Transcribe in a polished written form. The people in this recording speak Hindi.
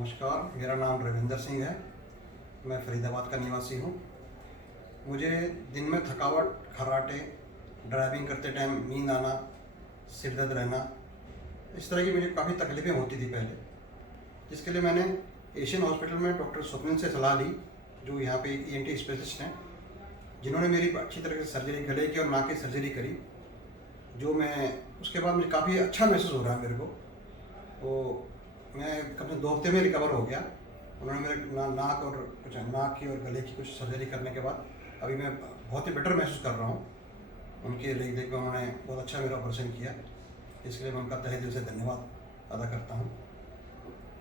नमस्कार, मेरा नाम रविंदर सिंह है। मैं फरीदाबाद का निवासी हूँ। मुझे दिन में थकावट, खर्राटे, ड्राइविंग करते टाइम नींद आना, सिर दर्द रहना, इस तरह की मुझे काफ़ी तकलीफ़ें होती थी पहले, जिसके लिए मैंने एशियन हॉस्पिटल में डॉक्टर स्वप्निल से सलाह ली, जो यहाँ पे ENT स्पेशलिस्ट हैं, जिन्होंने मेरी अच्छी तरह से सर्जरी, गले की और नाक की सर्जरी करी। जो मैं उसके बाद मुझे काफ़ी अच्छा महसूस हो रहा है मेरे को। तो मैं कम से कम 2 हफ्ते में रिकवर हो गया। उन्होंने मेरे नाक की और गले की कुछ सर्जरी करने के बाद अभी मैं बहुत ही बेटर महसूस कर रहा हूँ। उनके देख-देख के उन्होंने बहुत अच्छा मेरा ऑपरेशन किया। इसके लिए मैं उनका तहे दिल से धन्यवाद अदा करता हूँ।